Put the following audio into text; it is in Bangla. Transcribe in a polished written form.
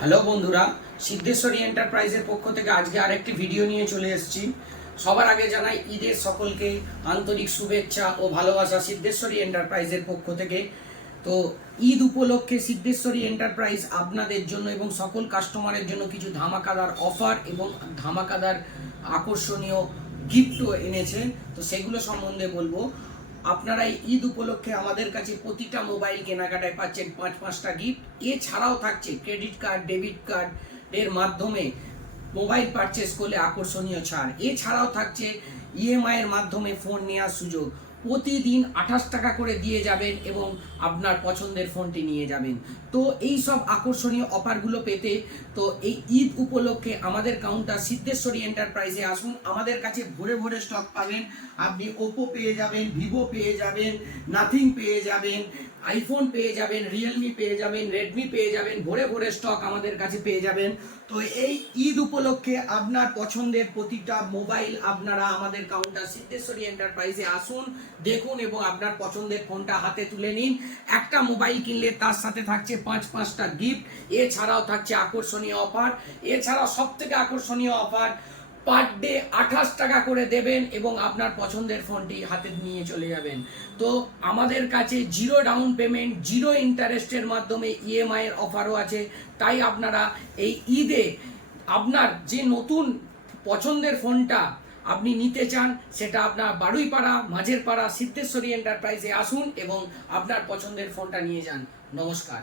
হ্যালো বন্ধুরা, সিদ্ধেশ্বরী এন্টারপ্রাইজের পক্ষ থেকে আজকে আরেকটি ভিডিও নিয়ে চলে এসেছি। সবার আগে জানাই ঈদের সকলকে আন্তরিক শুভেচ্ছা ও ভালোবাসা সিদ্ধেশ্বরী এন্টারপ্রাইজের পক্ষ থেকে। তো ঈদ উপলক্ষে সিদ্ধেশ্বরী এন্টারপ্রাইজ আপনাদের জন্য এবং সকল কাস্টমারের জন্য কিছু ধামাকাদার অফার এবং ধামাকাদার আকর্ষণীয় গিফটও এনেছে। তো সেগুলো সম্বন্ধে বলবো। আপনারা ঈদ উপলক্ষে আমাদের কাছে প্রতিটা মোবাইল কেনাকাটায় পাচ্ছেন 5-5টা গিফট। এছাড়াও থাকছে ক্রেডিট কার্ড, ডেবিট কার্ড এর মাধ্যমে মোবাইল পারচেস করলে আকর্ষণীয় ছাড়। এছাড়াও থাকছে ইএমআই এর মাধ্যমে ফোন নেওয়ার সুযোগ। প্রতিদিন 28 টাকা করে দিয়ে যাবেন এবং আপনার পছন্দের ফোনটি নিয়ে যাবেন। তো এই সব আকর্ষণীয় অফারগুলো পেতে তো এই ঈদ উপলক্ষে আমাদের কাউন্টার সিদ্ধেশ্বরী এন্টারপ্রাইজে আসুন। আমাদের কাছে ভরে ভরে স্টক পাবেন। আপনি ওপো পেয়ে যাবেন, ভিভো পেয়ে যাবেন, নাথিং পেয়ে যাবেন, আইফোন পেয়ে যাবেন, রিয়েলমি পেয়ে যাবেন, রেডমি পেয়ে যাবেন। ভরে ভরে স্টক আমাদের কাছে পেয়ে যাবেন। তো এই ঈদ উপলক্ষে আপনার পছন্দের প্রতিটা মোবাইল আপনারা আমাদের কাউন্টার সিদ্ধেশ্বরী এন্টারপ্রাইজে আসুন, দেখুন এবং আপনার পছন্দের ফোনটা হাতে তুলে নিন। একটা মোবাইল কিনলে তার সাথে থাকছে 5-5টা গিফট। এছাড়াও থাকছে আকর্ষণীয় অফার। এছাড়াও সব থেকে আকর্ষণীয় অফার, পার ডে 28 টাকা করে দেবেন এবং আপনার পছন্দের ফোনটি হাতে নিয়ে চলে যাবেন। তো আমাদের কাছে জিরো ডাউন পেমেন্ট, জিরো ইন্টারেস্টের মাধ্যমে ইএমআই এর অফারও আছে। তাই আপনারা এই ঈদে আপনার যে নতুন পছন্দের ফোনটা আপনি নিতে চান সেটা আপনার বারুইপাড়া, মাঝের পাড়া সিদ্ধেশ্বরী এন্টারপ্রাইজে আসুন এবং আপনার পছন্দের ফোনটা নিয়ে যান। নমস্কার।